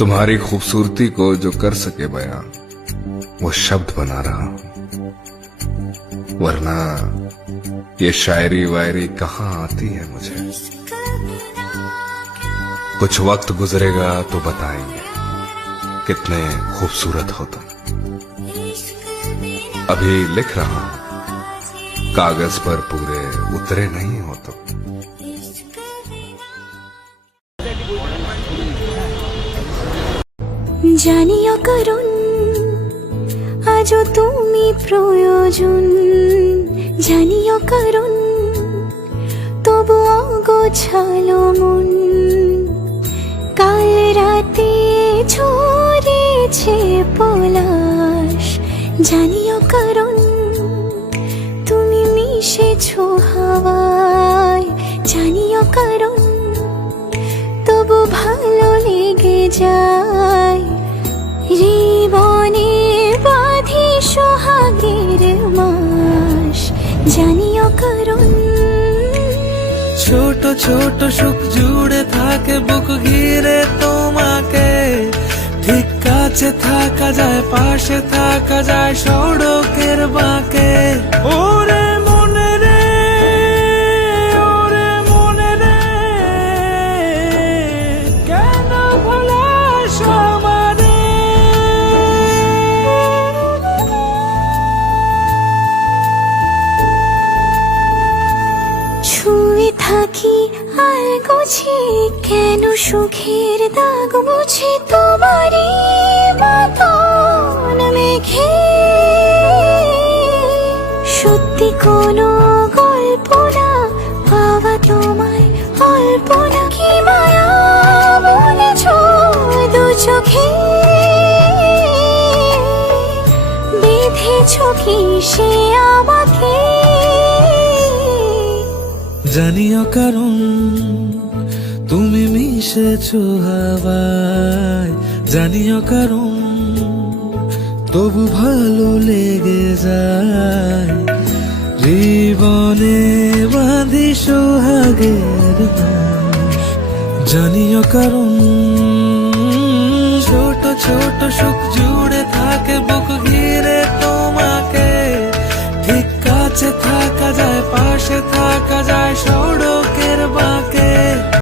तुम्हारी खूबसूरती को जो कर सके बयां वो शब्द बना रहा हूं, वरना ये शायरी वायरी कहाँ आती है मुझे। कुछ वक्त गुजरेगा तो बताएंगे कितने खूबसूरत हो तुम। अभी लिख रहा हूं, कागज पर पूरे उतरे नहीं हो तुम। জানিও কারণ আজও তুমি প্রয়োজন, জানিও কারণ তবু অগোছালো মন। কাল রাতে ঝরেছে পলাশ, জানিও কারণ তুমি মিশেছো হাওয়ায়, জানিও কারণ তবু ভালো লেগে যায়। জীবনে বাঁধি সোহাগের মাস, জানিও কারণ ছোট ছোট সুখ জুড়ে থাকে বুক ঘিরে তোমাকে। ঠিক কাছে থাকা যায়, পাশে থাকা যায় সড়কের বাঁকে। ওরে মনে রে, ওরে মনে রে, কেন ভোলাস আমারে। ছুঁয়ে থাকি আর গোছে কেন সুখের দাগ মুছে তোমারই মতন মেঘে। সত্যি কোনো গল্প না পাওয়া তোমায় অল্প না, কি মায়া বলেছ দু চোখে। বেঁধেছ কি সে আমাকে, জানিও কারণ তুমি মিশেছো হাওয়ায়, জানিও কারণ তবু ভালো লেগে যায়। জীবনে বাঁধি সোহাগের মাস, জানিও কারণ ছোট ছোট সুখ জুড়ে থাকে বুক ঘিরে তোমাকে। ঠিক কাছে থাকা যায়, পাশে থাকা যায়